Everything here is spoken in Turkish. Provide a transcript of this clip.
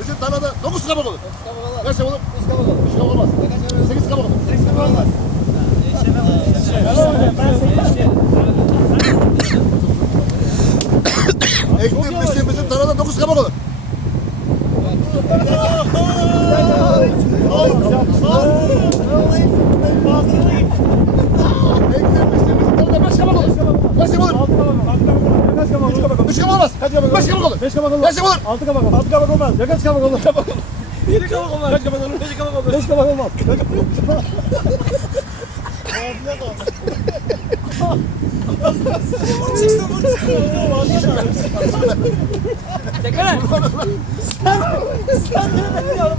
Bizim tanıda 9 kabak olur. 9 kabak olur. Kaç kabak olur? 3 kabak olur. 3 kabak olmaz. 8 kabak olur. 8 kabak olmaz. Ekmek bizim bizim tarada 9 kabak olur. Ekmek bizim bizim tarada 5 kabak olur. 5 kabak olur. Beş kabak olmaz. Kaç kabak olur? Beş kabak ol olur. Beş kabak ol olur. Beş kabak olur. Altı kabak olur. Altı kabak olmaz. Ya kaç Kampak kabak ]�장? olur? Kabak olur. Yedi kabak olmaz. Kaç kabak olur? Beş kabak olur. Beş kabak olmaz. Vur çıksın vur çıksın. Vur çıksın. Tekrar. Sen, sen ne dedin ya?